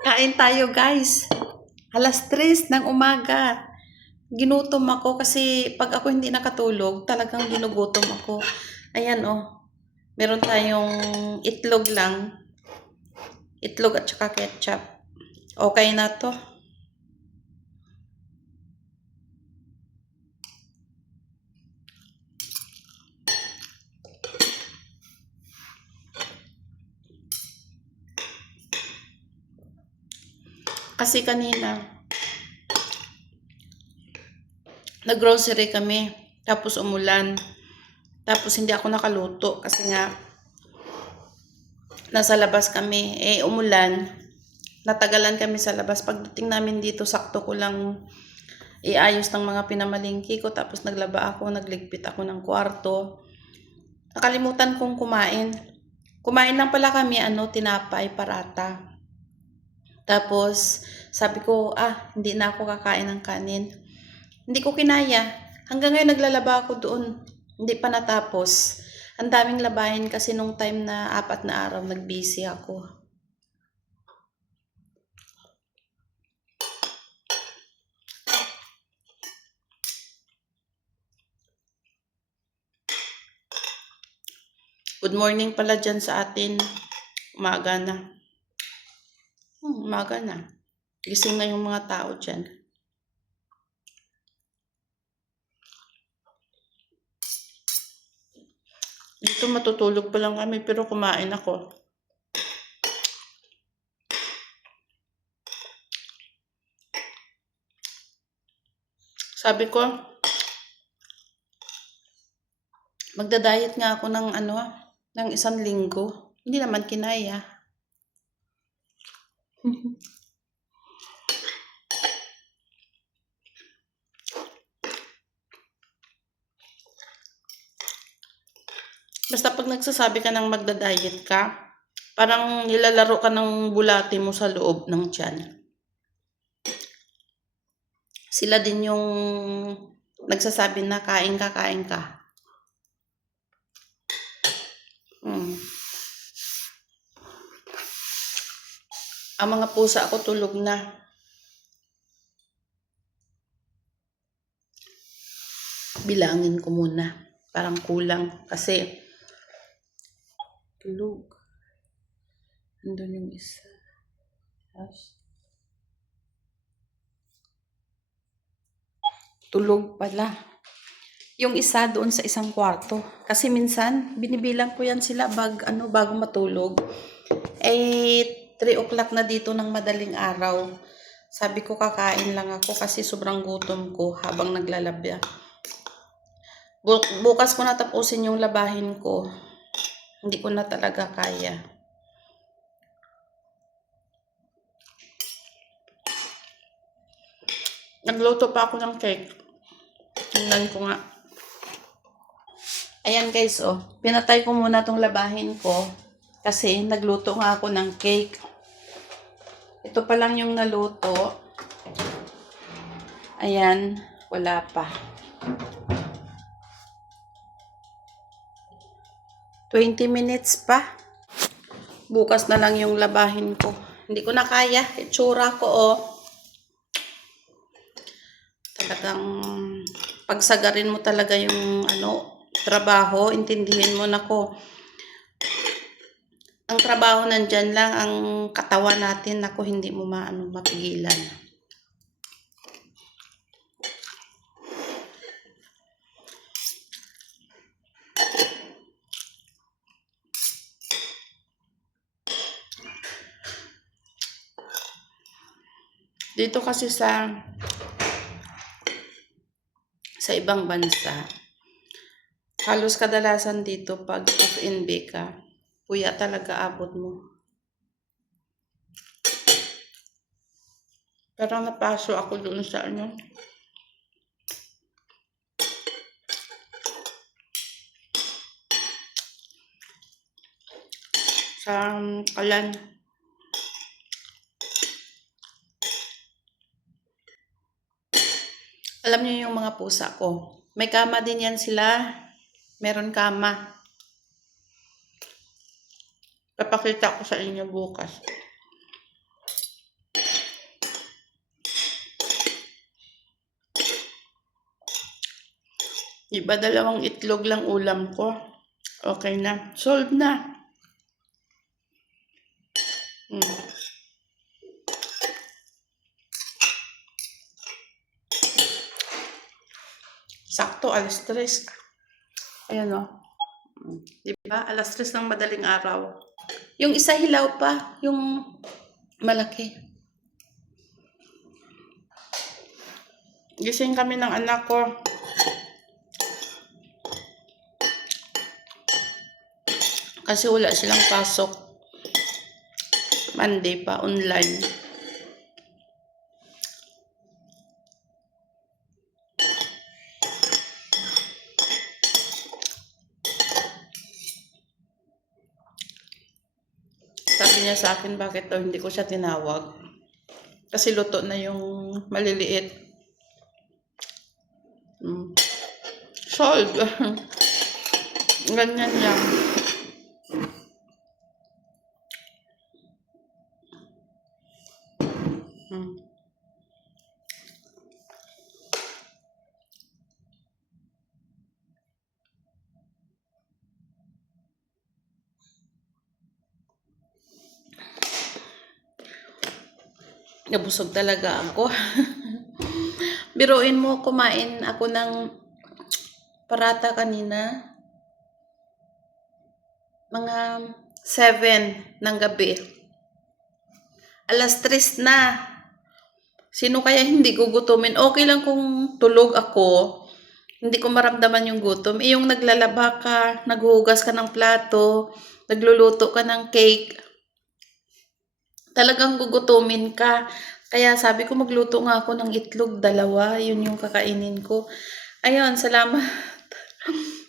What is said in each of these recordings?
Kain tayo guys. Alas 3 ng umaga. Ginutom ako kasi pag ako hindi nakatulog, talagang ginugutom ako. Ayan oh. Meron tayong itlog lang. Itlog at saka ketchup. Okay na to. Kasi kanina, nag-grocery kami. Tapos umulan. Tapos hindi ako nakaluto kasi nga nasa labas kami. Umulan. Natagalan kami sa labas. Pagdating namin dito, sakto ko lang iayos ng mga pinamalingki ko. Tapos naglaba ako, nagligpit ako ng kwarto. Nakalimutan kong kumain. Kumain lang pala kami, tinapay, parata. Tapos, sabi ko, hindi na ako kakain ng kanin. Hindi ko kinaya. Hanggang ngayon naglalaba ako doon. Hindi pa natapos. Ang daming labahin kasi nung time na 4 na araw, nag-busy ako. Good morning pala dyan sa atin. Umaga na. Umaga na. Gising na yung mga tao dyan. Dito matutulog pa lang kami pero kumain ako. Sabi ko, magda-diet nga ako ng ng 1 linggo. Hindi naman kinaya. Basta pag nagsasabi ka ng magda-diet ka, parang nilalaro ka ng bulati mo sa loob ng tiyan. Sila din yung nagsasabi na kain ka, kain ka. Ang mga pusa ako tulog na. Bilangin ko muna. Parang kulang kasi tulog. Andun yung isa. Tulog pala. Yung isa doon sa isang kwarto. Kasi minsan, binibilang ko yan sila bago matulog. 3 o'clock na dito ng madaling araw. Sabi ko kakain lang ako kasi sobrang gutom ko habang naglalabya. Bukas ko na tapusin yung labahin ko. Hindi ko na talaga kaya. Nagluto pa ako ng cake. Tingnan ko nga. Ayan guys, pinatay ko muna tong labahin ko kasi nagluto nga ako ng cake. Ito pa lang yung naluto. Ayan, wala pa. 20 minutes pa. Bukas na lang yung labahin ko. Hindi ko na kaya. Itsura ko, Talagang pagsagarin mo talaga yung trabaho, intindihin mo na ko. Ang trabaho nandyan lang, ang katawan natin, hindi mo mapigilan. Dito kasi sa ibang bansa, halos kadalasan dito pag FNB ka, kuya talaga abot mo. Pero napaso ako doon sa sa Kalan. Alam niyo yung mga pusa ko. May kama din yan sila. Meron kama. Papakita ko sa inyo bukas. Iba 2 itlog lang ulam ko. Okay na. Solve na. Mm. Sakto, 3:00. Ayan o. Diba? 3:00 ng madaling araw. Yung isa hilaw pa. Yung malaki. Gising kami ng anak ko. Kasi wala silang pasok. Monday pa, online. Sabi niya sa akin, bakit daw hindi ko siya tinawag? Kasi luto na yung maliliit. Solve. Ganyan lang. Nabusog talaga ako. Biruin mo, kumain ako ng parata kanina. Mga 7 ng gabi. 3:00 na. Sino kaya hindi gugutumin? Okay lang kung tulog ako. Hindi ko maramdaman yung gutom. Yung naglalaba ka, naghuhugas ka ng plato, nagluluto ka ng cake, talagang gugutumin ka. Kaya sabi ko magluto nga ako ng itlog, 2. Yun yung kakainin ko. Ayun, salamat.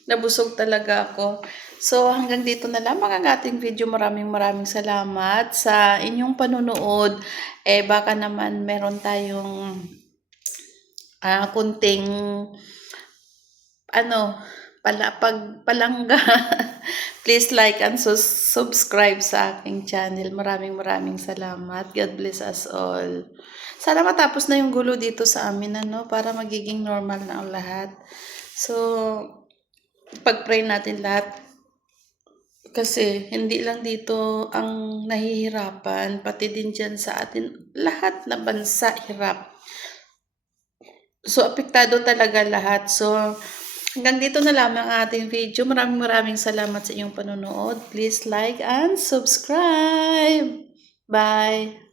Nabusog talaga ako. So, hanggang dito na lamang ang ating video. Maraming salamat sa inyong panunood. Baka naman meron tayong kunting palangga. Please like and subscribe sa aking channel. Maraming salamat. God bless us all. Sana matapos na yung gulo dito sa amin, para magiging normal na ang lahat. So, pag-pray natin lahat. Kasi hindi lang dito ang nahihirapan, pati din dyan sa atin, lahat na bansa hirap. So, apektado talaga lahat. So, hanggang dito na lamang ang ating video. Maraming salamat sa inyong panonood. Please like and subscribe. Bye!